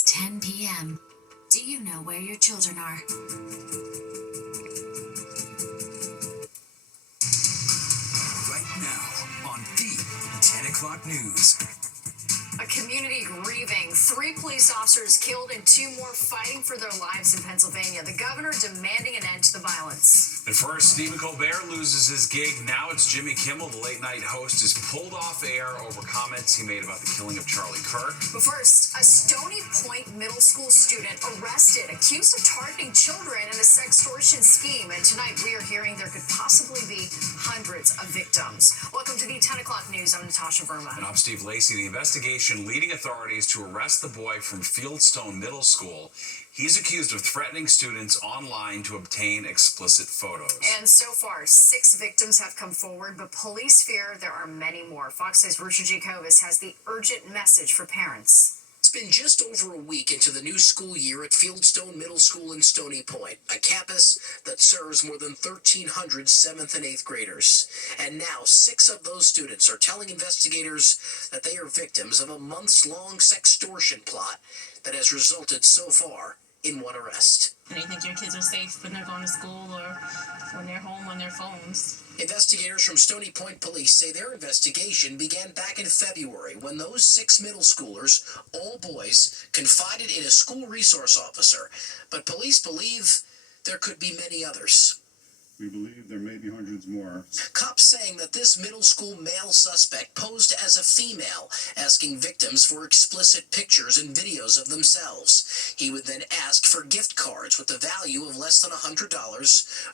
It's 10 p.m. Do you know where your children are? Right now on the 10 o'clock news. A community grieving. 3 police officers killed and 2 more fighting for their lives in Pennsylvania. The governor demanding an end to the violence. And first, Stephen Colbert loses his gig. Now it's Jimmy Kimmel, the late-night host, is pulled off air over comments he made about the killing of Charlie Kirk. But first, a Stony Point middle school student arrested, accused of targeting children in a sextortion scheme. And tonight we are hearing there could possibly be hundreds of victims. Welcome to the 10 o'clock news. I'm Natasha Verma. And I'm Steve Lacey. The investigation leading authorities to arrest the boy from Fieldstone Middle School. He's accused of threatening students online to obtain explicit photos. And so far, 6 victims have come forward, but police fear there are many more. Fox 6's Richard Jacobus has the urgent message for parents. It's been just over a week into the new school year at Fieldstone Middle School in Stony Point, a campus that serves more than 1,300 7th and 8th graders. And now 6 of those students are telling investigators that they are victims of a months-long sextortion plot that has resulted so far in 1 arrest. And you think your kids are safe when they're going to school or when they're home on their phones? Investigators from Stony Point Police say their investigation began back in February when those 6 middle schoolers, all boys, confided in a school resource officer. But police believe there could be many others. We believe there may be hundreds more. Cops saying that this middle school male suspect posed as a female, asking victims for explicit pictures and videos of themselves. He would then ask for gift cards with the value of less than $100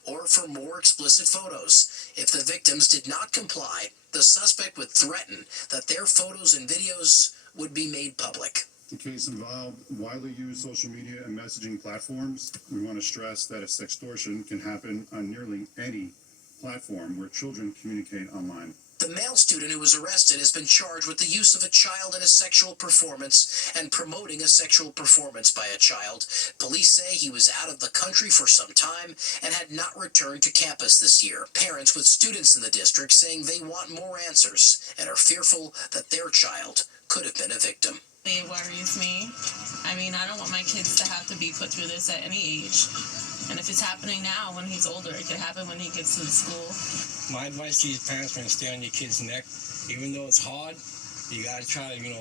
or for more explicit photos. If the victims did not comply, the suspect would threaten that their photos and videos would be made public. The case involved widely used social media and messaging platforms. We want to stress that a sextortion can happen on nearly any platform where children communicate online. The male student who was arrested has been charged with the use of a child in a sexual performance and promoting a sexual performance by a child. Police say he was out of the country for some time and had not returned to campus this year. Parents with students in the district saying they want more answers and are fearful that their child could have been a victim. It worries me. I mean, I don't want my kids to have to be put through this at any age. And if it's happening now when he's older, it could happen when he gets to the school. My advice to these parents are to stay on your kid's neck. Even though it's hard, you got to try to be,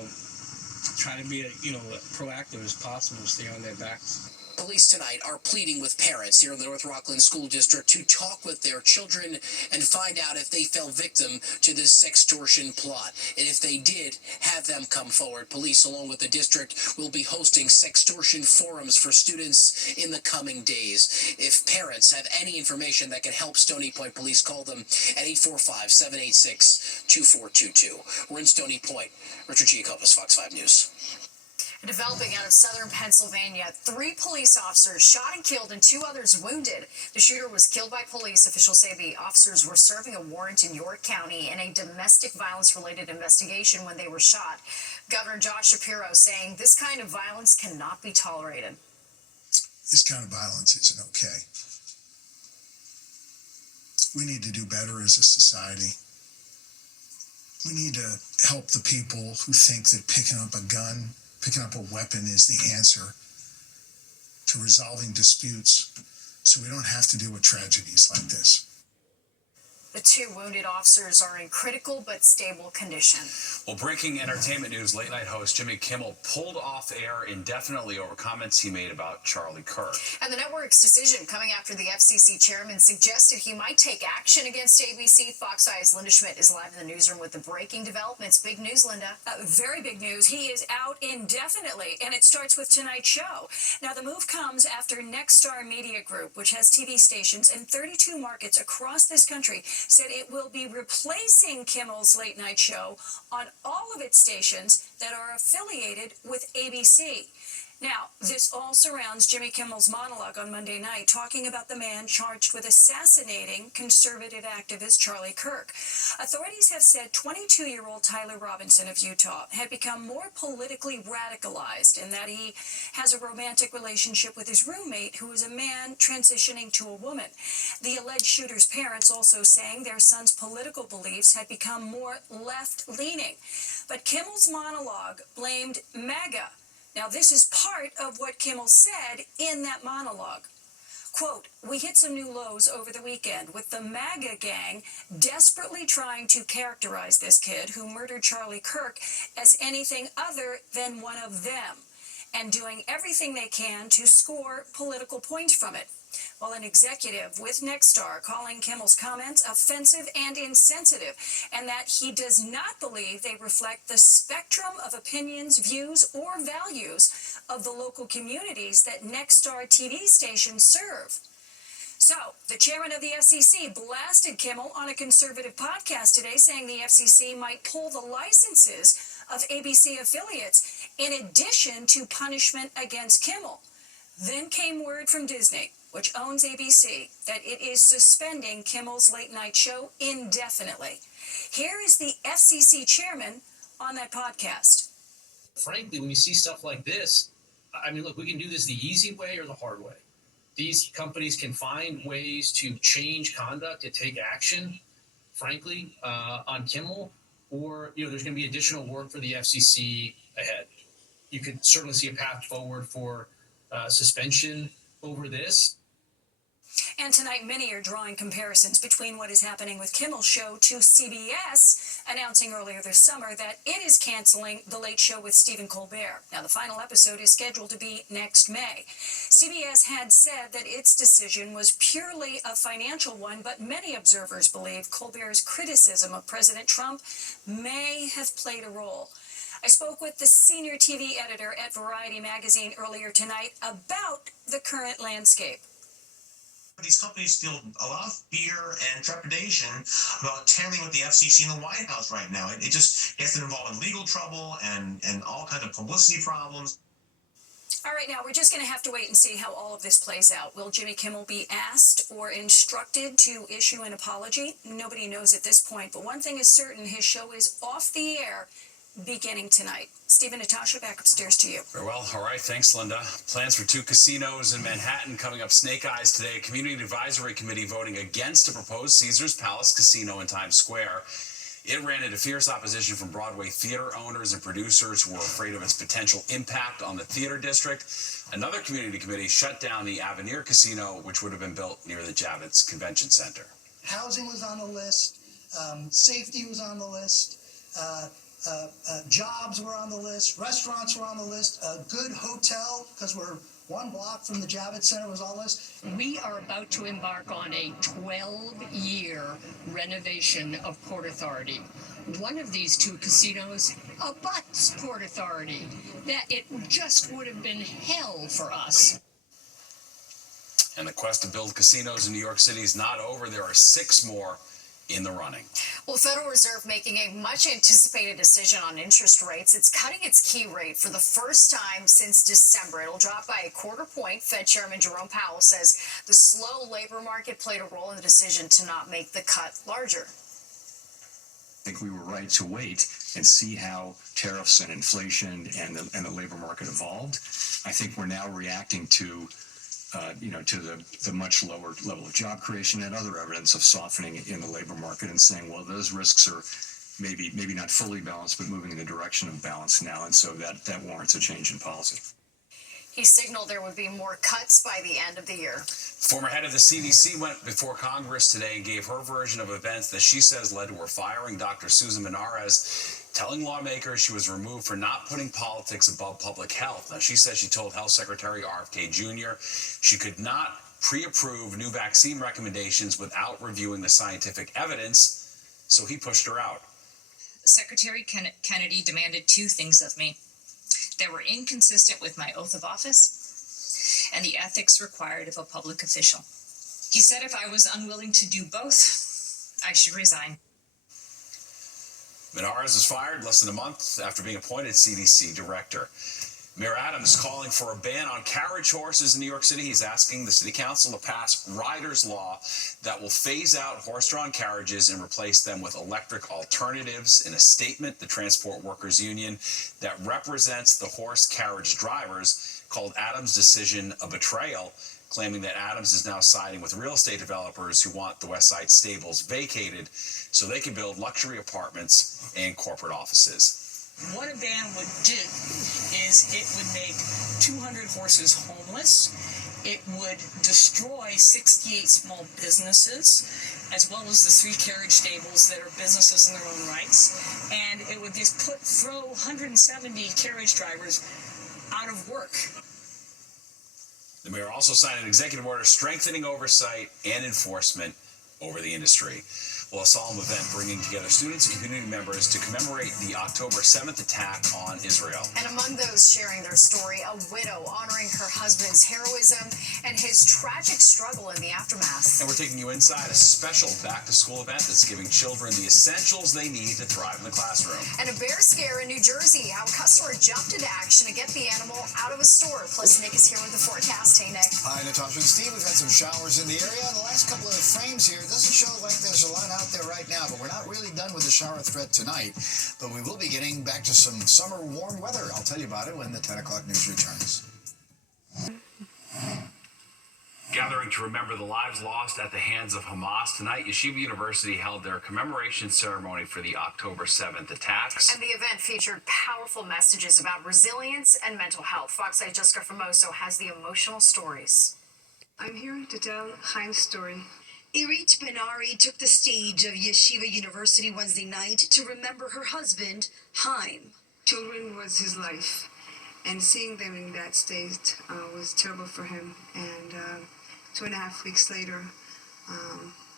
proactive as possible to stay on their backs. Police tonight are pleading with parents here in the North Rockland School District to talk with their children and find out if they fell victim to this sextortion plot. And if they did, have them come forward. Police, along with the district, will be hosting sextortion forums for students in the coming days. If parents have any information that can help Stony Point Police, call them at 845-786-2422. We're in Stony Point. Richard Jacobus, Fox 5 News. Developing out of southern Pennsylvania, 3 police officers shot and killed and 2 others wounded. The shooter was killed by police. Officials say the officers were serving a warrant in York County in a domestic violence-related investigation when they were shot. Governor Josh Shapiro saying this kind of violence cannot be tolerated. This kind of violence isn't okay. We need to do better as a society. We need to help the people who think that picking up a gun, picking up a weapon is the answer to resolving disputes so we don't have to deal with tragedies like this. The 2 wounded officers are in critical but stable condition. Well, breaking entertainment news, late-night host Jimmy Kimmel pulled off air indefinitely over comments he made about Charlie Kirk. And the network's decision coming after the FCC chairman suggested he might take action against ABC. Fox 5's Linda Schmidt is live in the newsroom with the breaking developments. Big news, Linda. Very big news. He is out indefinitely, and it starts with tonight's show. Now, the move comes after Nexstar Media Group, which has TV stations in 32 markets across this country, said it will be replacing Kimmel's late night show on all of its stations that are affiliated with ABC. Now, this all surrounds Jimmy Kimmel's monologue on Monday night, talking about the man charged with assassinating conservative activist Charlie Kirk. Authorities have said 22-year-old Tyler Robinson of Utah had become more politically radicalized in that he has a romantic relationship with his roommate, who is a man transitioning to a woman. The alleged shooter's parents also saying their son's political beliefs had become more left-leaning. But Kimmel's monologue blamed MAGA, Now, this is part of what Kimmel said in that monologue. Quote, "We hit some new lows over the weekend with the MAGA gang desperately trying to characterize this kid who murdered Charlie Kirk as anything other than one of them, and doing everything they can to score political points from it." While an executive with Nexstar calling Kimmel's comments offensive and insensitive, and that he does not believe they reflect the spectrum of opinions, views, or values of the local communities that Nexstar TV stations serve. So, the chairman of the FCC blasted Kimmel on a conservative podcast today, saying the FCC might pull the licenses of ABC affiliates in addition to punishment against Kimmel. Then came word from Disney, which owns ABC, that it is suspending Kimmel's late night show indefinitely. Here is the FCC chairman on that podcast. Frankly, when you see stuff like this, I mean, look, we can do this the easy way or the hard way. These companies can find ways to change conduct, to take action, frankly, on Kimmel, or, there's going to be additional work for the FCC ahead. You could certainly see a path forward for suspension over this. And tonight, many are drawing comparisons between what is happening with Kimmel's show to CBS, announcing earlier this summer that it is canceling The Late Show with Stephen Colbert. Now, the final episode is scheduled to be next May. CBS had said that its decision was purely a financial one, but many observers believe Colbert's criticism of President Trump may have played a role. I spoke with the senior TV editor at Variety magazine earlier tonight about the current landscape. These companies feel a lot of fear and trepidation about handling with the FCC in the White House right now. It just gets them involved in legal trouble and all kinds of publicity problems. All right, now we're just going to have to wait and see how all of this plays out. Will Jimmy Kimmel be asked or instructed to issue an apology? Nobody knows at this point, but one thing is certain, his show is off the air beginning tonight. Steve and Natasha, back upstairs to you. Very well. All right. Thanks, Linda. Plans for 2 casinos in Manhattan coming up. Snake Eyes today. Community Advisory Committee voting against a proposed Caesars Palace Casino in Times Square. It ran into fierce opposition from Broadway theater owners and producers who were afraid of its potential impact on the theater district. Another community committee shut down the Avenir Casino, which would have been built near the Javits Convention Center. Housing was on the list. Safety was on the list. Jobs were on the list, restaurants were on the list, a good hotel, because we're 1 block from the Javits Center, was on the list. We are about to embark on a 12-year renovation of Port Authority. One of these 2 casinos abuts Port Authority. That it just would have been hell for us. And the quest to build casinos in New York City is not over. There are 6 more in the running. Well, Federal Reserve making a much anticipated decision on interest rates. It's cutting its key rate for the first time since December. It'll drop by a 1/4 point. Fed Chairman Jerome Powell says the slow labor market played a role in the decision to not make the cut larger. I think we were right to wait and see how tariffs and inflation and the labor market evolved. I think we're now reacting to the much lower level of job creation and other evidence of softening in the labor market, and saying, well, those risks are maybe not fully balanced, but moving in the direction of balance now, and so that warrants a change in policy. He signaled there would be more cuts by the end of the year. Former head of the CDC went before Congress today and gave her version of events that she says led to her firing. Dr. Susan Menares telling lawmakers she was removed for not putting politics above public health. Now, she says she told Health Secretary RFK Jr. she could not pre-approve new vaccine recommendations without reviewing the scientific evidence, so he pushed her out. Secretary Kennedy demanded 2 things of me that were inconsistent with my oath of office and the ethics required of a public official. He said if I was unwilling to do both, I should resign. Menares was fired less than a month after being appointed CDC director. Mayor Adams calling for a ban on carriage horses in New York City. He's asking the city council to pass riders' law that will phase out horse-drawn carriages and replace them with electric alternatives. In a statement, the Transport Workers Union that represents the horse carriage drivers called Adams' decision a betrayal, claiming that Adams is now siding with real estate developers who want the West Side stables vacated so they can build luxury apartments and corporate offices. What a ban would do is it would make 200 horses homeless. It would destroy 68 small businesses, as well as the 3 carriage stables that are businesses in their own rights. And it would just throw 170 carriage drivers out of work. The mayor also signed an executive order strengthening oversight and enforcement over the industry. Well, a solemn event bringing together students and community members to commemorate the October 7th attack on Israel. And among those sharing their story, a widow honoring her husband's heroism and his tragic struggle in the aftermath. And we're taking you inside a special back-to-school event that's giving children the essentials they need to thrive in the classroom. And a bear scare in New Jersey, how a customer jumped into action to get the animal out of a store. Plus, Nick is here with the forecast. Hey, Nick. Hi, Natasha and Steve. We've had some showers in the area. The last couple of frames here, it doesn't show like there's a lot out there right now, but we're not really done with the shower threat tonight. But we will be getting back to some summer warm weather. I'll tell you about it when the 10 o'clock news returns. Gathering to remember the lives lost at the hands of Hamas tonight, Yeshiva University held their commemoration ceremony for the October 7th attacks. And the event featured powerful messages about resilience and mental health. Fox 8 Jessica Formoso has the emotional stories. I'm here to tell Chaim's story. Irit Ben-Ari took the stage of Yeshiva University Wednesday night to remember her husband, Chaim. Children was his life, and seeing them in that state was terrible for him. And 2.5 weeks later,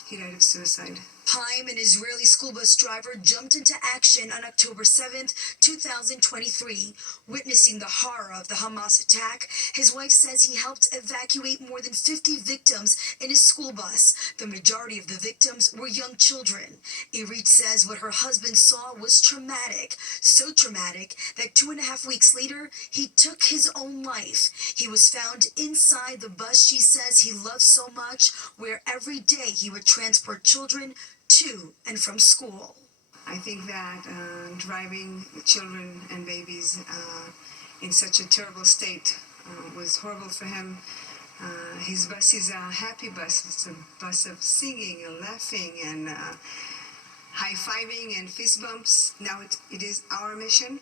he died of suicide. Chaim, an Israeli school bus driver, jumped into action on October 7th, 2023, witnessing the horror of the Hamas attack. His wife says he helped evacuate more than 50 victims in his school bus. The majority of the victims were young children. Irit says what her husband saw was traumatic, so traumatic that 2.5 weeks later, he took his own life. He was found inside the bus she says he loved so much, where every day he would transport children to and from school. I think that driving children and babies in such a terrible state was horrible for him. His bus is a happy bus. It's a bus of singing and laughing and high-fiving and fist bumps. Now it is our mission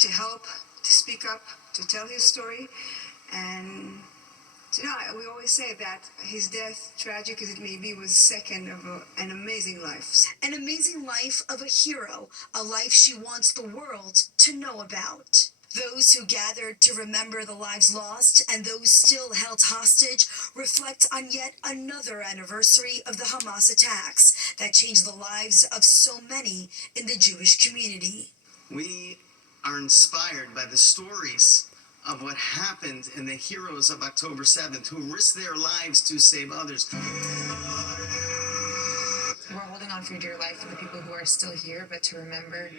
to help, to speak up, to tell his story. And we always say that his death, tragic as it may be, was second of an amazing life. An amazing life of a hero, a life she wants the world to know about. Those who gathered to remember the lives lost and those still held hostage reflect on yet another anniversary of the Hamas attacks that changed the lives of so many in the Jewish community. We are inspired by the stories of what happened and the heroes of October 7th who risked their lives to save others. We're holding on for dear life for the people who are still here, but to remember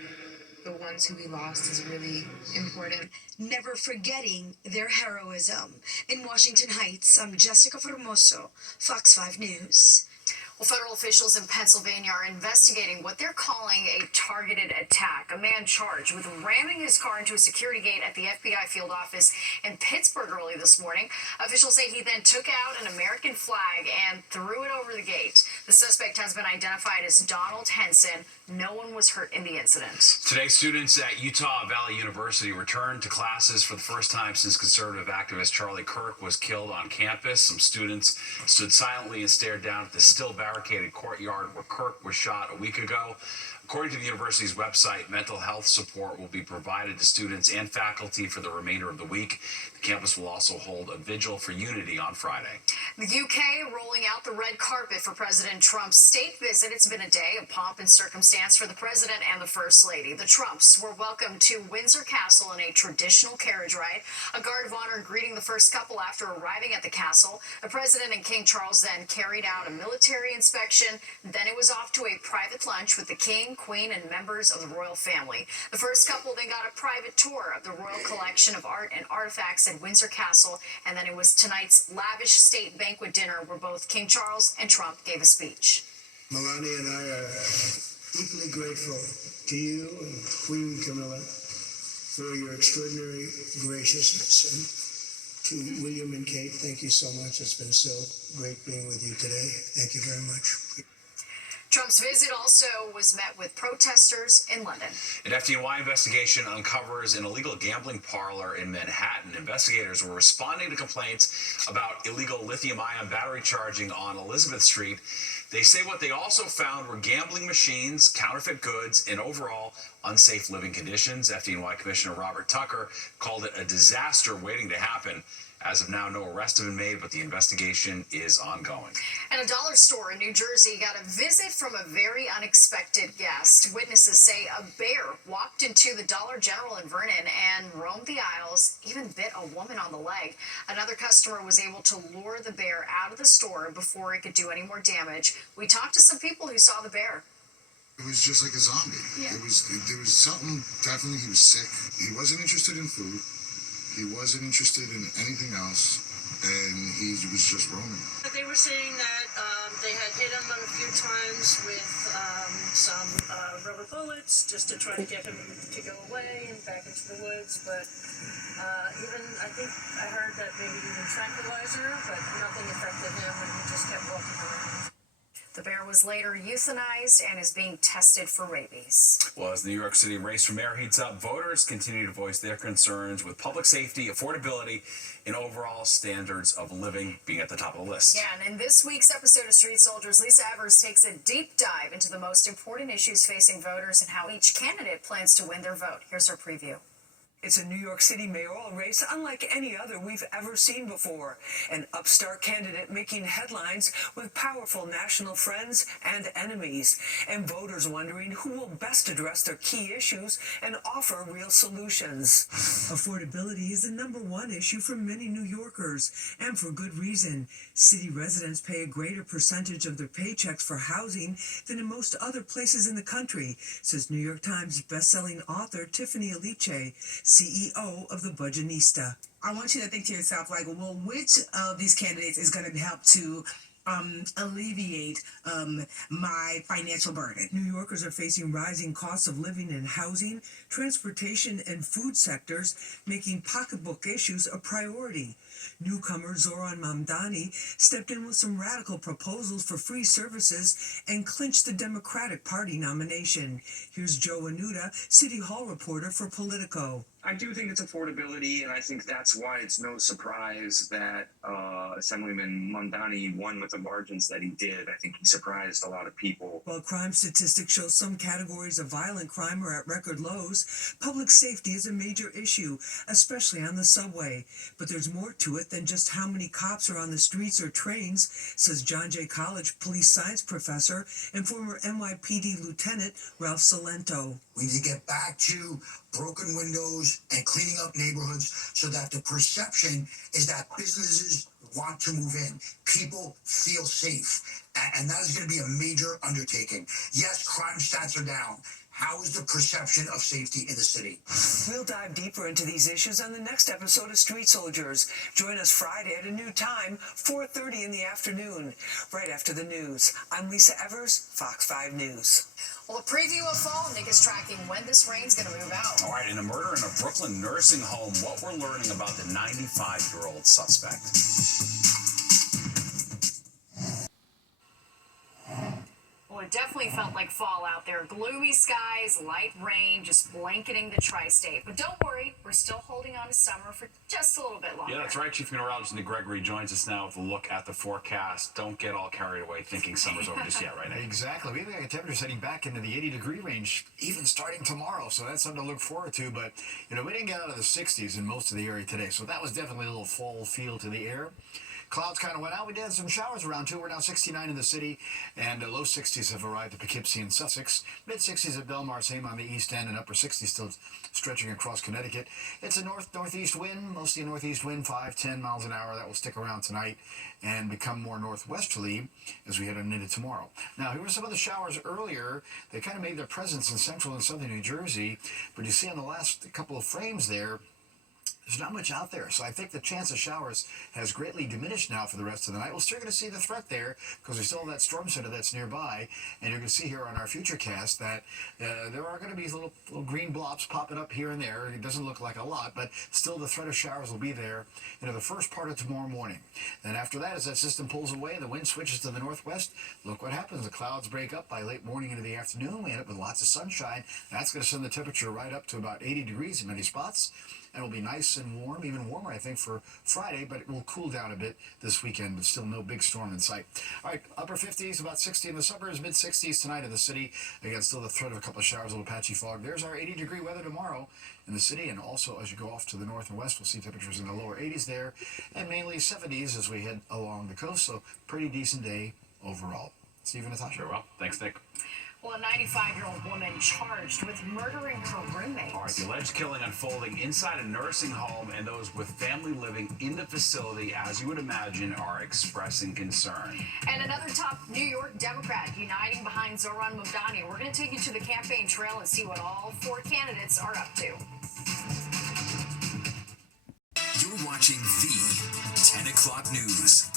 the ones who we lost is really important. Never forgetting their heroism. In Washington Heights, I'm Jessica Formoso, Fox 5 News. Well, federal officials in Pennsylvania are investigating what they're calling a targeted attack. A man charged with ramming his car into a security gate at the FBI field office in Pittsburgh early this morning. Officials say he then took out an American flag and threw it over the gate. The suspect has been identified as Donald Henson. No one was hurt in the incident. Today, students at Utah Valley University returned to classes for the first time since conservative activist Charlie Kirk was killed on campus. Some students stood silently and stared down at the still barricaded courtyard where Kirk was shot a week ago. According to the university's website, mental health support will be provided to students and faculty for the remainder of the week. The campus will also hold a vigil for unity on Friday. The UK rolling out the red carpet for President Trump's state visit. It's been a day of pomp and circumstance for the president and the first lady. The Trumps were welcomed to Windsor Castle in a traditional carriage ride. A guard of honor greeting the first couple after arriving at the castle. The president and King Charles then carried out a military inspection. Then it was off to a private lunch with the king, queen, and members of the royal family. The first couple then got a private tour of the royal collection of art and artifacts at Windsor Castle, and then it was tonight's lavish state banquet dinner where both King Charles and Trump gave a speech. Melania and I are deeply grateful to you and Queen Camilla for your extraordinary graciousness, and to William and Kate, thank you so much. It's been so great being with you today. Thank you very much. Trump's visit also was met with protesters in London. An FDNY investigation uncovers an illegal gambling parlor in Manhattan. Investigators were responding to complaints about illegal lithium-ion battery charging on Elizabeth Street. They say what they also found were gambling machines, counterfeit goods, and overall unsafe living conditions. FDNY Commissioner Robert Tucker called it a disaster waiting to happen. As of now, no arrests have been made, but the investigation is ongoing. And a dollar store in New Jersey got a visit from a very unexpected guest. Witnesses say a bear walked into the Dollar General in Vernon and roamed the aisles, even bit a woman on the leg. Another customer was able to lure the bear out of the store before it could do any more damage. We talked to some people who saw the bear. It was just like a zombie. Yeah. There was something, definitely he was sick. He wasn't interested in food. He wasn't interested in anything else, and he was just roaming. They were saying that they had hit him a few times with some rubber bullets just to try to get him to go away and back into the woods, but I think I heard that maybe even tranquilizer, but nothing affected him, and he just kept walking around. The bear was later euthanized and is being tested for rabies. Well, as the New York City race for mayor heats up, voters continue to voice their concerns with public safety, affordability, and overall standards of living being at the top of the list. Yeah, and in this week's episode of Street Soldiers, Lisa Evers takes a deep dive into the most important issues facing voters and how each candidate plans to win their vote. Here's her preview. It's a New York City mayoral race unlike any other we've ever seen before. An upstart candidate making headlines with powerful national friends and enemies, and voters wondering who will best address their key issues and offer real solutions. Affordability is the #1 issue for many New Yorkers, and for good reason. City residents pay a greater percentage of their paychecks for housing than in most other places in the country, says New York Times bestselling author Tiffany Aliche, CEO of the Budgetnista. I want you to think to yourself, like, well, which of these candidates is going to help to alleviate my financial burden? New Yorkers are facing rising costs of living in housing, transportation, and food sectors, making pocketbook issues a priority. Newcomer Zoran Mamdani stepped in with some radical proposals for free services and clinched the Democratic Party nomination. Here's Joe Anuda, City Hall reporter for Politico. I do think it's affordability, and I think that's why it's no surprise that Assemblyman Mamdani won with the margins that he did. I think he surprised a lot of people. While crime statistics show some categories of violent crime are at record lows, public safety is a major issue, especially on the subway. But there's more to it than just how many cops are on the streets or trains, says John Jay College police science professor and former NYPD Lieutenant Ralph Salento. We need to get back to broken windows and cleaning up neighborhoods so that the perception is that businesses want to move in. People feel safe. And that is going to be a major undertaking. Yes, crime stats are down. How is the perception of safety in the city? We'll dive deeper into these issues on the next episode of Street Soldiers. Join us Friday at a new time, 4:30 in the afternoon, right after the news. I'm Lisa Evers, Fox 5 News. Well, a preview of fall, Nick is tracking when this rain's going to move out. All right, in a murder in a Brooklyn nursing home, what we're learning about the 95-year-old suspect. Well, it definitely felt like fall out there. Gloomy skies, light rain, just blanketing the tri-state. But don't worry, we're still holding on to summer for just a little bit longer. Yeah, that's right. Chief Meteorologist Nick Gregory joins us now with a look at the forecast. Don't get all carried away thinking summer's over just yet, right, Nick? Exactly. We have temperatures heading back into the 80-degree range, even starting tomorrow. So that's something to look forward to. But, we didn't get out of the 60s in most of the area today. So that was definitely a little fall feel to the air. Clouds kind of went out. We did have some showers around, too. We're now 69 in the city, and low 60s have arrived at Poughkeepsie and Sussex. Mid-60s at Belmar, same on the east end, and upper 60s still stretching across Connecticut. It's a northeast wind, mostly a northeast wind, 5-10 miles an hour. That will stick around tonight and become more northwesterly as we head on into tomorrow. Now, here were some of the showers earlier. They kind of made their presence in central and southern New Jersey, but you see on the last couple of frames there, there's not much out there. So I think the chance of showers has greatly diminished now for the rest of the night. We're still going to see the threat there because we still have that storm center that's nearby. And you're going to see here on our future cast that there are going to be little green blobs popping up here and there. It doesn't look like a lot, but still the threat of showers will be there the first part of tomorrow morning. Then after that, as that system pulls away, the wind switches to the northwest. Look what happens. The clouds break up by late morning into the afternoon. We end up with lots of sunshine. That's going to send the temperature right up to about 80 degrees in many spots. And it'll be nice and warm, even warmer, I think, for Friday, but it will cool down a bit this weekend, but still no big storm in sight. All right, upper 50s, about 60 in the suburbs, mid-60s tonight in the city. Again, still the threat of a couple of showers, a little patchy fog. There's our 80-degree weather tomorrow in the city, and also as you go off to the north and west, we'll see temperatures in the lower 80s there, and mainly 70s as we head along the coast, so pretty decent day overall. Steve and Natasha. Very well. Thanks, Nick. Well, a 95-year-old woman charged with murdering her roommate. All right, the alleged killing unfolding inside a nursing home, and those with family living in the facility, as you would imagine, are expressing concern. And another top New York Democrat uniting behind Zohran Mamdani. We're going to take you to the campaign trail and see what all 4 candidates are up to. You're watching the 10 o'clock news.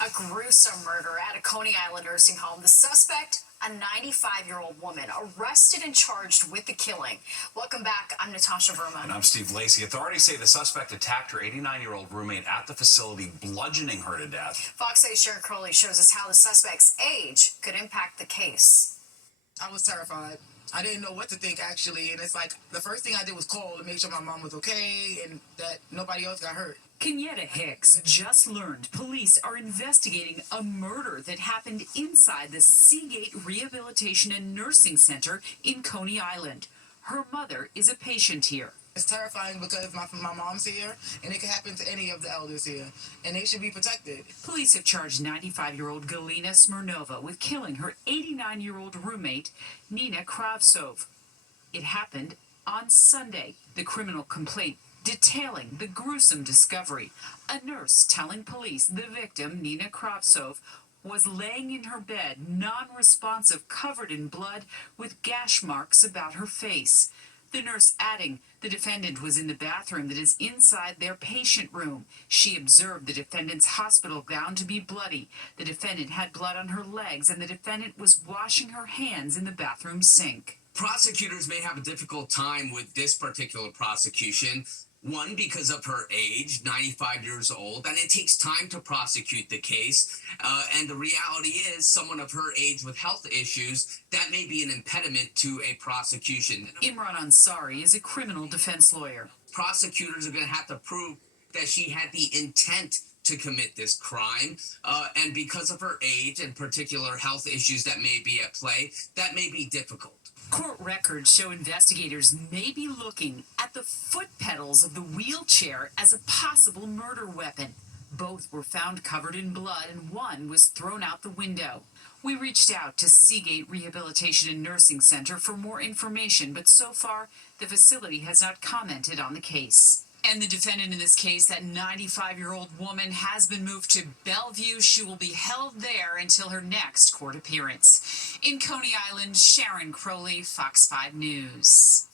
A gruesome murder at a Coney Island nursing home. The suspect, a 95-year-old woman, arrested and charged with the killing. Welcome back. I'm Natasha Verma. And I'm Steve Lacey. Authorities say the suspect attacked her 89-year-old roommate at the facility, bludgeoning her to death. Fox 8's Sharon Crowley shows us how the suspect's age could impact the case. I was terrified. I didn't know what to think, actually, and it's like the first thing I did was call to make sure my mom was okay and that nobody else got hurt. Kenyatta Hicks just learned police are investigating a murder that happened inside the Seagate Rehabilitation and Nursing Center in Coney Island. Her mother is a patient here. It's terrifying because my mom's here, and it can happen to any of the elders here, and they should be protected. Police have charged 95-year-old Galina Smirnova with killing her 89-year-old roommate, Nina Kravtsov. It happened on Sunday. The criminal complaint detailing the gruesome discovery. A nurse telling police the victim, Nina Kravtsov, was laying in her bed, non-responsive, covered in blood, with gash marks about her face. The nurse adding the defendant was in the bathroom that is inside their patient room. She observed the defendant's hospital gown to be bloody. The defendant had blood on her legs, and the defendant was washing her hands in the bathroom sink. Prosecutors may have a difficult time with this particular prosecution. One, because of her age, 95 years old, and it takes time to prosecute the case. And the reality is, someone of her age with health issues, that may be an impediment to a prosecution. Imran Ansari is a criminal defense lawyer. Prosecutors are going to have to prove that she had the intent to commit this crime, and because of her age and particular health issues that may be at play, that may be difficult. Court records show investigators may be looking at the foot pedals of the wheelchair as a possible murder weapon. Both were found covered in blood, and one was thrown out the window. We reached out to Seagate Rehabilitation and Nursing Center for more information, but so far, the facility has not commented on the case. And the defendant in this case, that 95-year-old woman, has been moved to Bellevue. She will be held there until her next court appearance. In Coney Island, Sharon Crowley, Fox 5 News.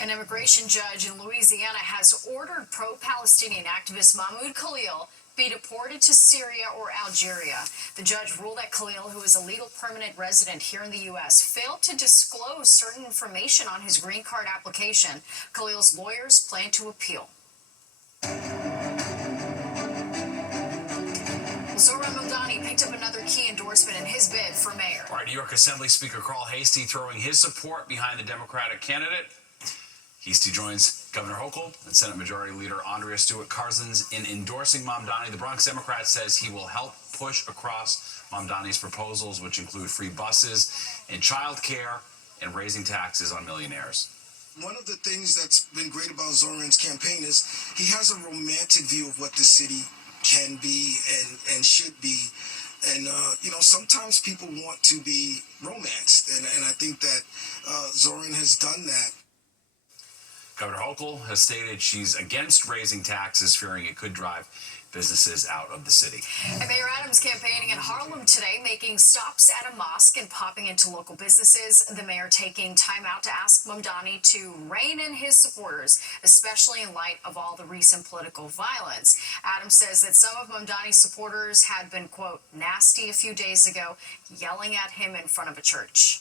An immigration judge in Louisiana has ordered pro-Palestinian activist Mahmoud Khalil be deported to Syria or Algeria. The judge ruled that Khalil, who is a legal permanent resident here in the U.S., failed to disclose certain information on his green card application. Khalil's lawyers plan to appeal. Zohran Mamdani picked up another key endorsement in his bid for mayor. All right, New York Assembly Speaker Carl Hastie throwing his support behind the Democratic candidate. Hastie joins Governor Hochul and Senate Majority Leader Andrea Stewart-Cousins in endorsing Mamdani. The Bronx Democrat says he will help push across Mamdani's proposals, which include free buses and child care and raising taxes on millionaires. One of the things that's been great about Zohran's campaign is he has a romantic view of what the city can be and should be. And, sometimes people want to be romanced. And I think that Zohran has done that. Governor Hochul has stated she's against raising taxes, fearing it could drive businesses out of the city. And Mayor Adams campaigning in Harlem today, making stops at a mosque and popping into local businesses. The mayor taking time out to ask Mamdani to rein in his supporters, especially in light of all the recent political violence. Adams says that some of Mamdani's supporters had been, quote, nasty a few days ago, yelling at him in front of a church.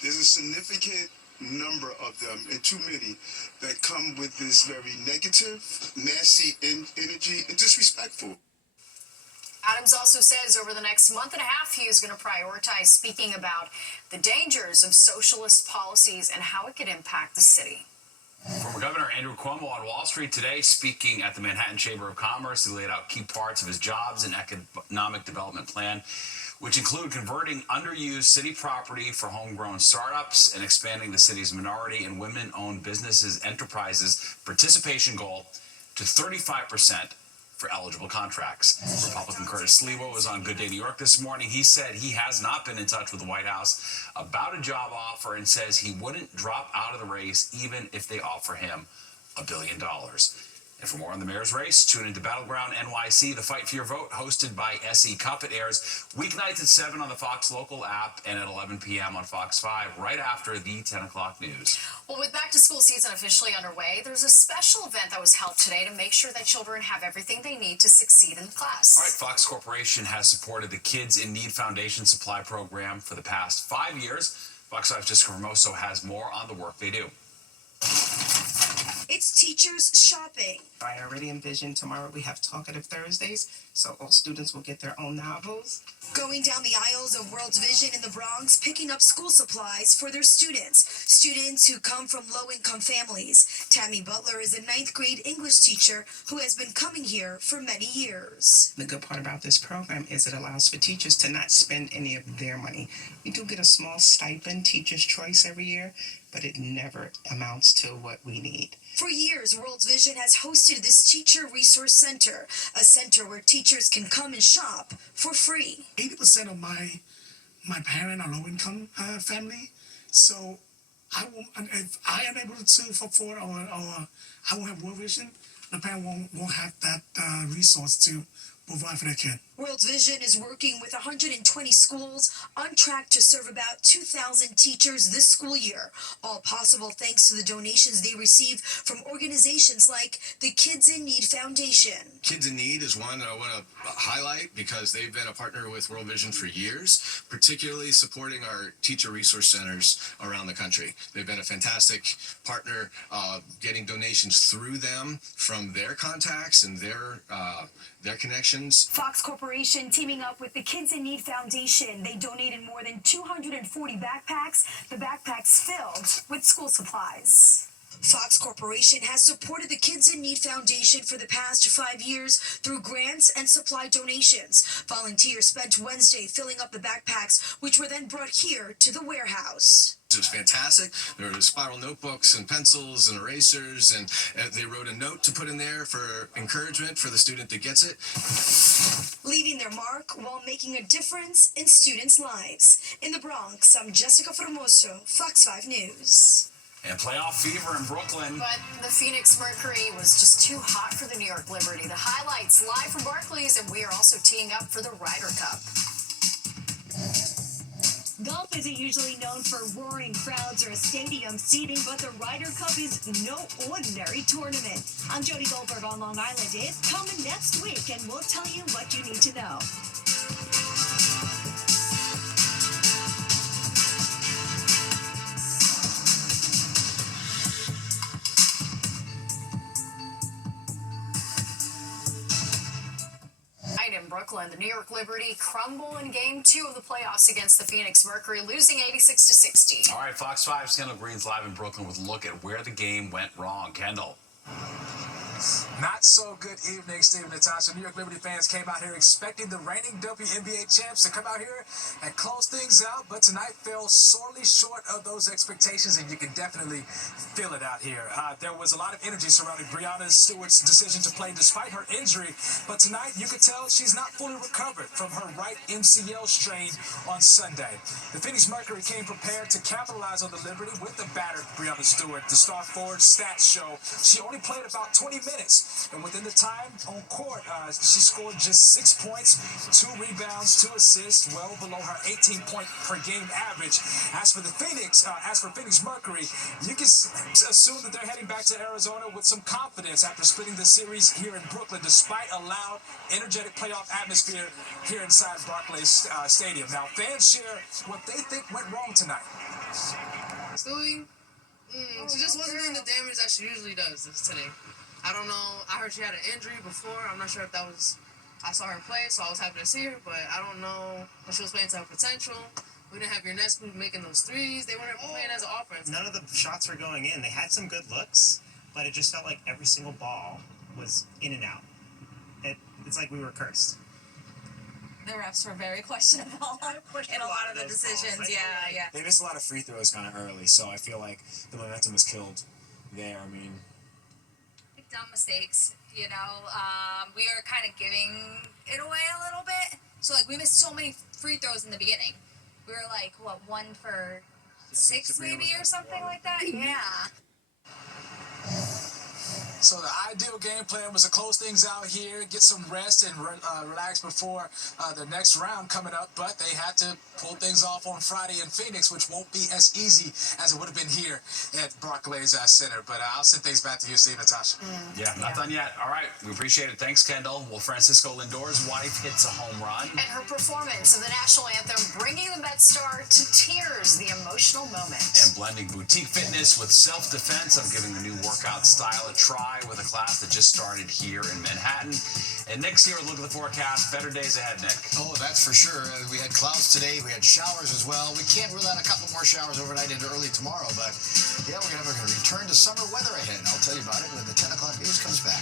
There's a significant number of them, and too many, that come with this very negative, nasty energy and disrespectful. Adams also says over the next month and a half, he is going to prioritize speaking about the dangers of socialist policies and how it could impact the city. Former Governor Andrew Cuomo on Wall Street today, speaking at the Manhattan Chamber of Commerce. He laid out key parts of his jobs and economic development plan, which include converting underused city property for homegrown startups and expanding the city's minority and women-owned businesses enterprises participation goal to 35% for eligible contracts. Republican Curtis Sliwa was on Good Day New York this morning. He said he has not been in touch with the White House about a job offer and says he wouldn't drop out of the race even if they offer him $1 billion. And for more on the mayor's race, tune into Battleground NYC, the Fight for Your Vote, hosted by SE Cup. It airs weeknights at 7 on the Fox Local app and at 11 p.m. on Fox 5, right after the 10 o'clock news. Well, with back-to-school season officially underway, there's a special event that was held today to make sure that children have everything they need to succeed in class. All right, Fox Corporation has supported the Kids in Need Foundation Supply Program for the past 5 years. Fox 5's Jessica Hermoso has more on the work they do. It's teachers shopping. I already envision tomorrow we have Talkative Thursdays, so all students will get their own novels. Going down the aisles of World's Vision in the Bronx, picking up school supplies for their students. Students who come from low-income families. Tammy Butler is a 9th grade English teacher who has been coming here for many years. The good part about this program is it allows for teachers to not spend any of their money. We do get a small stipend, Teacher's Choice, every year, but it never amounts to what we need. For years, World's Vision has hosted this Teacher Resource Center, a center where teachers can come and shop for free. 80% of my parents are low-income family, so if I am able to afford or I won't have World Vision, the parent won't have that resource to provide for their kid. World's Vision is working with 120 schools on track to serve about 2,000 teachers this school year. All possible thanks to the donations they receive from organizations like the Kids in Need Foundation. Kids in Need is one that I want to highlight because they've been a partner with World Vision for years, particularly supporting our teacher resource centers around the country. They've been a fantastic partner, getting donations through them from their contacts and their connections. Fox Corporation teaming up with the Kids in Need Foundation. They donated more than 240 backpacks, the backpacks filled with school supplies. Fox Corporation has supported the Kids in Need Foundation for the past 5 years through grants and supply donations. Volunteers spent Wednesday filling up the backpacks, which were then brought here to the warehouse. It was fantastic. There were spiral notebooks and pencils and erasers, and they wrote a note to put in there for encouragement for the student that gets it. Leaving their mark while making a difference in students' lives. In the Bronx, I'm Jessica Formoso, Fox 5 News. And playoff fever in Brooklyn. But the Phoenix Mercury was just too hot for the New York Liberty. The highlights live from Barclays, and we are also teeing up for the Ryder Cup. Golf isn't usually known for roaring crowds or stadium seating, but the Ryder Cup is no ordinary tournament. I'm Jody Goldberg on Long Island. It's coming next week, and we'll tell you what you need to know. In Brooklyn, the New York Liberty crumble in Game 2 of the playoffs against the Phoenix Mercury, losing 86-60. All right, Fox 5's Kendall Green's live in Brooklyn with a look at where the game went wrong. Kendall. Not So good evening, Steve and Natasha. New York Liberty fans came out here expecting the reigning WNBA champs to come out here and close things out, but tonight fell sorely short of those expectations, and you can definitely feel it out here. There was a lot of energy surrounding Breonna Stewart's decision to play despite her injury, but tonight you could tell she's not fully recovered from her right MCL strain on Sunday. The Phoenix Mercury came prepared to capitalize on the Liberty with the battered Breonna Stewart. The star forward stats show she only played about 20 minutes, and within the time on court, she scored just 6 points, 2 rebounds, 2 assists, well below her 18-point per game average. As for Phoenix Mercury, you can assume that they're heading back to Arizona with some confidence after splitting the series here in Brooklyn, despite a loud, energetic playoff atmosphere here inside Barclays Stadium. Now, fans share what they think went wrong tonight. Stewie, she just wasn't doing the damage that she usually does today. I don't know. I heard she had an injury before. I'm not sure if that was. I saw her play, so I was happy to see her, but I don't know if she was playing to her potential. We didn't have your Nets making those threes. They weren't playing as an offense. None of the shots were going in. They had some good looks, but it just felt like every single ball was in and out. It's like we were cursed. The refs were very questionable in a lot of the decisions. Yeah. They missed a lot of free throws kind of early, so I feel like the momentum was killed there. I mean, Dumb mistakes, you know. We are kind of giving it away a little bit. So, like, we missed so many free throws in the beginning. We were like, what, 1 for 6 maybe or something like that? Yeah. So the ideal game plan was to close things out here, get some rest, and relax before the next round coming up. But they had to pull things off on Friday in Phoenix, which won't be as easy as it would have been here at Barclays Center. But I'll send things back to you, Steve, Natasha. Yeah, not done yet. All right, we appreciate it. Thanks, Kendall. Well, Francisco Lindor's wife hits a home run. And her performance of the national anthem, bringing the Met star to tears, the emotional moment. And blending boutique fitness with self-defense. I'm giving the new workout style a try with a class that just started here in Manhattan. And Nick's here with a look at the forecast. Better days ahead, Nick. Oh, that's for sure. We had clouds today. We had showers as well. We can't rule out a couple more showers overnight into early tomorrow, but yeah, we're going to have a return to summer weather ahead. I'll tell you about it when the 10 o'clock news comes back.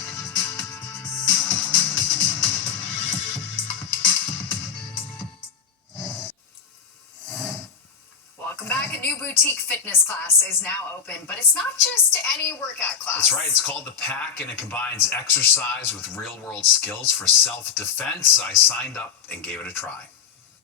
Welcome back. A new boutique fitness class is now open, but it's not just any workout class. That's right. It's called The Pack, and it combines exercise with real-world skills for self-defense. I signed up and gave it a try.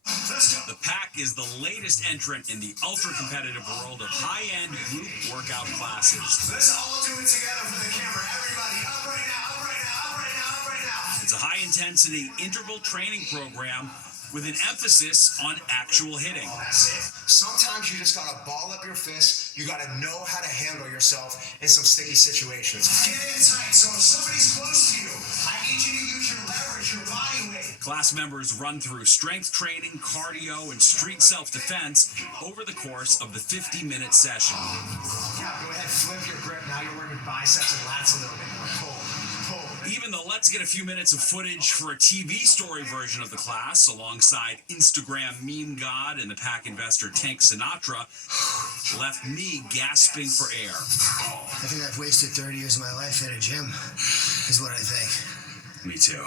The Pack is the latest entrant in the ultra-competitive world of high-end group workout classes. Let's all do it together for the camera. Everybody, up right now, up right now, up right now, up right now. It's a high-intensity interval training program with an emphasis on actual hitting. That's it. Sometimes you just gotta ball up your fist. You gotta know how to handle yourself in some sticky situations. Get in tight. So if somebody's close to you, I need you to use your leverage, your body weight. Class members run through strength training, cardio, and street self-defense over the course of the 50-minute session. Yeah, go ahead, flip your grip. Now you're working biceps and lats a little bit more. Pull. Even the Let's Get a Few Minutes of footage for a TV story version of the class, alongside Instagram meme god and the Pack investor Tank Sinatra, left me gasping for air. I think I've wasted 30 years of my life in a gym, is what I think. Me too.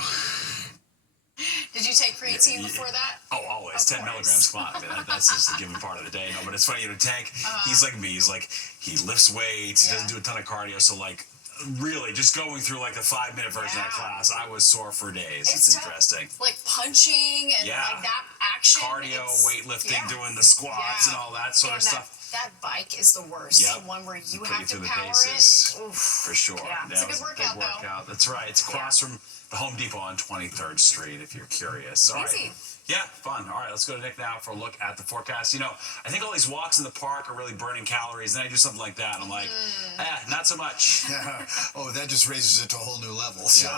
Did you take creatine before that? Oh, always. 10 milligrams. Come on. That's just the given part of the day. No, but it's funny, Tank, he's like me. He's like, he lifts weights. He doesn't do a ton of cardio. So, like, really, just going through, like, the 5-minute version of that class, I was sore for days. It's interesting. Like punching and like that action. Cardio, weightlifting, doing the squats and all that sort of stuff. That bike is the worst. The one where you have to power it. Oof. For sure. Yeah, it's a good workout, though. That's right. It's across from the Home Depot on 23rd Street, if you're curious. All right. Easy. Yeah, fun. All right, let's go to Nick now for a look at the forecast. You know, I think all these walks in the park are really burning calories. Then I do something like that, and I'm like, not so much. Yeah. Oh, that just raises it to a whole new level. So,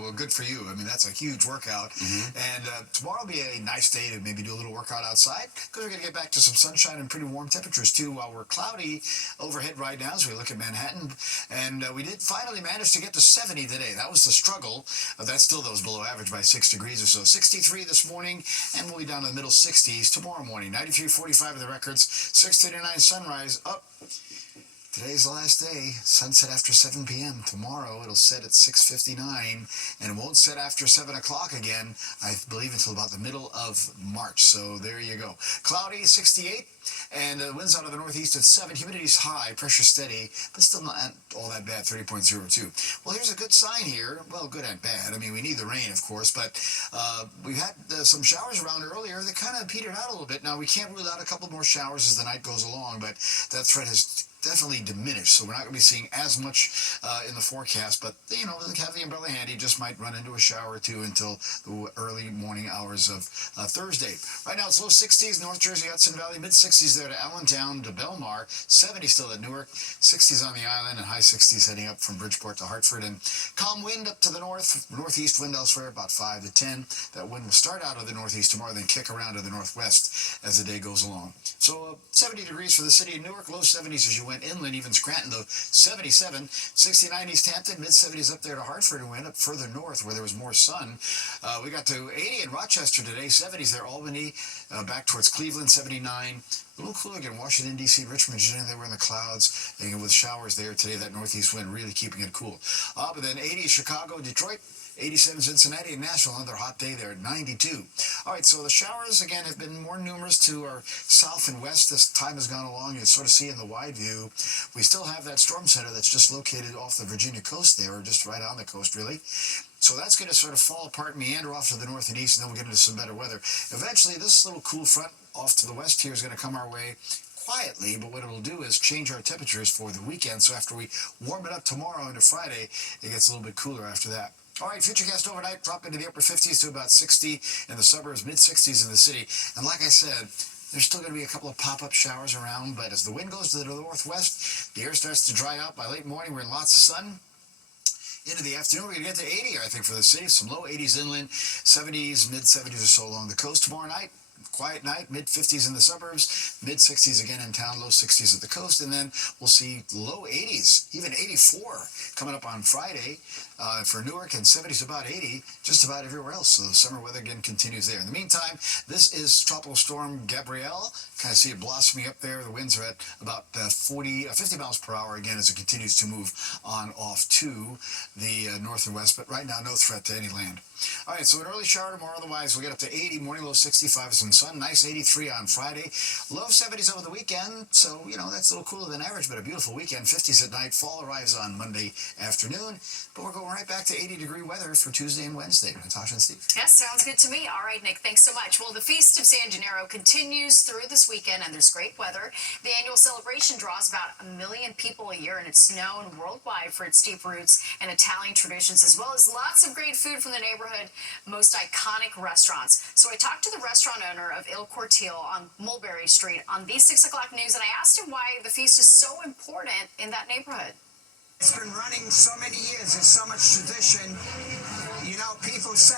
well, good for you. I mean, that's a huge workout. And tomorrow will be a nice day to maybe do a little workout outside, because we're going to get back to some sunshine and pretty warm temperatures, too, while we're cloudy overhead right now as we look at Manhattan. And we did finally manage to get to 70 today. That was the struggle. That's still, that was below average by 6 degrees or so. 63 this morning. And we'll be down in the middle 60s tomorrow morning. 93.45 of the records. 6:39 sunrise. Up Today's the last day. Sunset after 7 p.m. Tomorrow it'll set at 6:59, and it won't set after 7 o'clock again, I believe, until about the middle of March. So there you go. Cloudy, 68, and winds out of the northeast at 7. Humidity's high, pressure steady, but still not all that bad, 30.02. Well, here's a good sign here. Well, good and bad. I mean, we need the rain, of course, but we've had some showers around earlier that kind of petered out a little bit. Now, we can't rule out a couple more showers as the night goes along, but that threat has definitely diminished, so we're not going to be seeing as much in the forecast, but have the umbrella handy. Just might run into a shower or two until the early morning hours of Thursday. Right now it's low 60s, North Jersey, Hudson Valley, mid 60s there to Allentown to Belmar, 70 still at Newark, 60s on the island, and high 60s heading up from Bridgeport to Hartford, and calm wind up to the northeast wind elsewhere about 5 to 10. That wind will start out of the northeast tomorrow, then kick around to the northwest as the day goes along. So 70 degrees for the city of Newark, low 70s as you went inland, even Scranton though 77, 69 East Hampton, mid 70s up there to Hartford, and we went up further north where there was more sun. We got to 80 in Rochester today, 70s there, Albany, back towards Cleveland, 79. A little cooler again, Washington, D.C., Richmond, Virginia, they were in the clouds, and with showers there today, that northeast wind really keeping it cool. But then 80 Chicago, Detroit, 87 Cincinnati, and Nashville, another hot day there at 92. All right, so the showers, again, have been more numerous to our south and west as time has gone along. You sort of see in the wide view. We still have that storm center that's just located off the Virginia coast there, or just right on the coast, really. So that's going to sort of fall apart, meander off to the north and east, and then we'll get into some better weather. Eventually, this little cool front off to the west here is going to come our way quietly, but what it'll do is change our temperatures for the weekend. So after we warm it up tomorrow into Friday, it gets a little bit cooler after that. All right, Futurecast overnight, drop into the upper 50s to about 60 in the suburbs, mid 60s in the city. And like I said, there's still going to be a couple of pop-up showers around, but as the wind goes to the northwest, the air starts to dry out. By late morning, we're in lots of sun. Into the afternoon, we're going to get to 80, I think, for the city. Some low 80s inland, 70s, mid 70s or so along the coast tomorrow night. Quiet night, mid 50s in the suburbs, mid 60s again in town, low 60s at the coast, and then we'll see low 80s, even 84 coming up on Friday for Newark, and 70s about 80 just about everywhere else. So the summer weather again continues there. In the meantime, this is Tropical Storm Gabrielle. Kind of see it blossoming up there. The winds are at about 50 miles per hour again as it continues to move on off to the north and west, but right now no threat to any land. All right, so an early shower tomorrow. Otherwise, we'll get up to 80, morning low 65, some sun, nice 83 on Friday, low 70s over the weekend. So, that's a little cooler than average, but a beautiful weekend. 50s at night, fall arrives on Monday afternoon. But we're going right back to 80-degree weather for Tuesday and Wednesday. Natasha and Steve. Yes, sounds good to me. All right, Nick, thanks so much. Well, the Feast of San Gennaro continues through this weekend, and there's great weather. The annual celebration draws about 1 million people a year, and it's known worldwide for its deep roots and Italian traditions, as well as lots of great food from the neighborhood, most iconic restaurants. So I talked to the restaurant owner of Il Cortile on Mulberry Street on the 6 o'clock news, and I asked him why the feast is so important in that neighborhood. It's been running so many years. There's so much tradition. People say,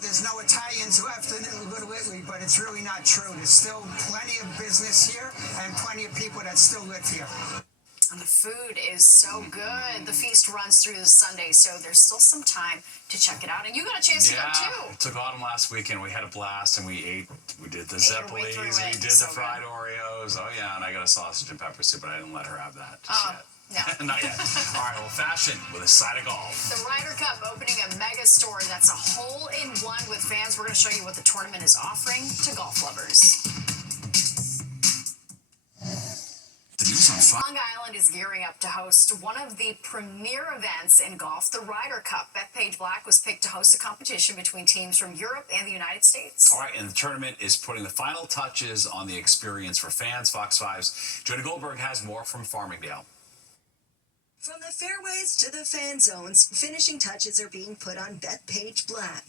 there's no Italians left in Little Italy, but it's really not true. There's still plenty of business here and plenty of people that still live here. And the food is so good. The feast runs through this Sunday, so there's still some time to check it out. And you got a chance to go too. Took Autumn last weekend. We had a blast, and we did the Zeppelis, we did the fried Oreos. Oh yeah, and I got a sausage and pepper soup, but I didn't let her have that just yet. No. Not yet. All right, well, fashion with a side of golf. The Ryder Cup opening a mega store that's a hole-in-one with fans. We're going to show you what the tournament is offering to golf lovers. The news on Long Island is gearing up to host one of the premier events in golf, the Ryder Cup. Bethpage Black was picked to host a competition between teams from Europe and the United States. All right, and the tournament is putting the final touches on the experience for fans. Fox 5's Jody Goldberg has more from Farmingdale. From the fairways to the fan zones, finishing touches are being put on Bethpage Black.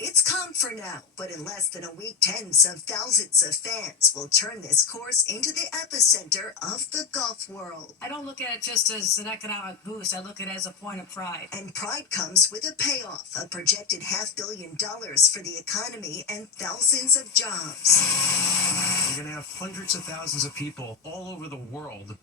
It's calm for now, but in less than a week, tens of thousands of fans will turn this course into the epicenter of the golf world. I don't look at it just as an economic boost. I look at it as a point of pride. And pride comes with a payoff, a projected $500 million for the economy and thousands of jobs. You're going to have hundreds of thousands of people all over the world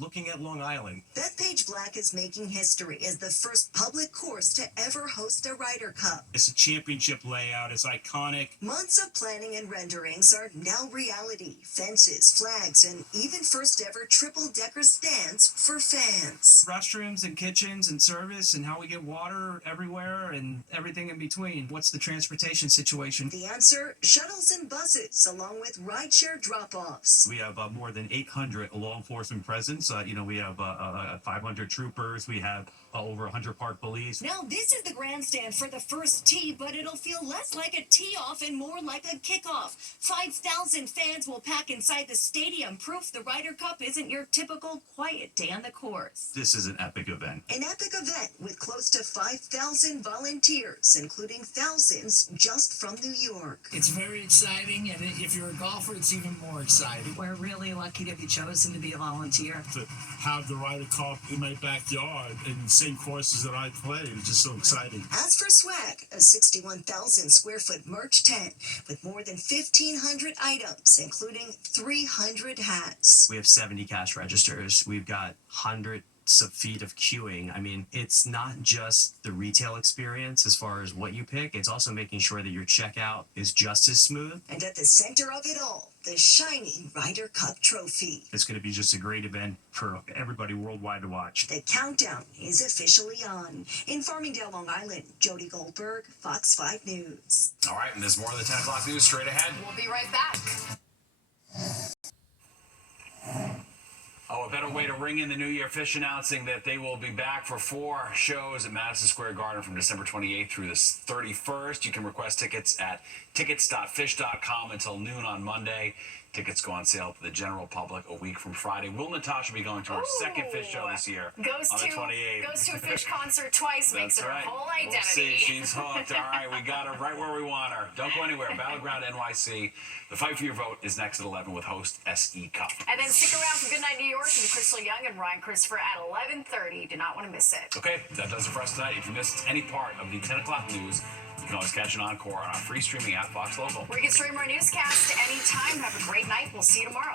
looking at Long Island. Bethpage Black is making history as the first public course to ever host a Ryder Cup. It's a championship layout. It's iconic. Months of planning and renderings are now reality. Fences, flags, and even first ever triple-decker stands for fans. Restrooms and kitchens and service and how we get water everywhere and everything in between. What's the transportation situation? The answer, shuttles and buses, along with rideshare drop-offs. We have more than 800 law enforcement presence. We have 500 troopers. We have over 100 park police. Now this is the grandstand for the first tee, but it'll feel less like a tee-off and more like a kickoff. 5,000 fans will pack inside the stadium, proof the Ryder Cup isn't your typical quiet day on the course. This is an epic event. An epic event with close to 5,000 volunteers, including thousands just from New York. It's very exciting, and if you're a golfer, it's even more exciting. We're really lucky to be chosen to be a volunteer. To have the Ryder Cup in my backyard and the same courses that I play is just so exciting. As for swag, a 61,000 square foot merch tent with more than 1,500 items, including 300 hats. We have 70 cash registers. We've got hundreds of feet of queuing. I mean, it's not just the retail experience as far as what you pick, it's also making sure that your checkout is just as smooth. And at the center of it all, the shiny Ryder Cup trophy. It's going to be just a great event for everybody worldwide to watch. The countdown is officially on. In Farmingdale, Long Island, Jody Goldberg, Fox 5 News. All right, and there's more of the 10 o'clock news straight ahead. We'll be right back. Oh, a better way to ring in the new year. Fish announcing that they will be back for 4 shows at Madison Square Garden from December 28th through the 31st. You can request tickets at tickets.fish.com until noon on Monday. Tickets go on sale to the general public a week from Friday. Will Natasha be going to her second Fish show this year on the 28th? Goes to a Fish concert twice, makes it her whole identity. We'll see. She's hooked. All right, we got her right where we want her. Don't go anywhere. Battleground NYC. The fight for your vote is next at 11 with host S.E. Cup. And then stick around for Goodnight New York with Crystal Young and Ryan Christopher at 11:30. Do not want to miss it. Okay, that does it for us tonight. If you missed any part of the 10 o'clock news, you can always catch an encore on our free streaming app, Fox Local. Where you can stream our newscast anytime. Have a great night. We'll see you tomorrow.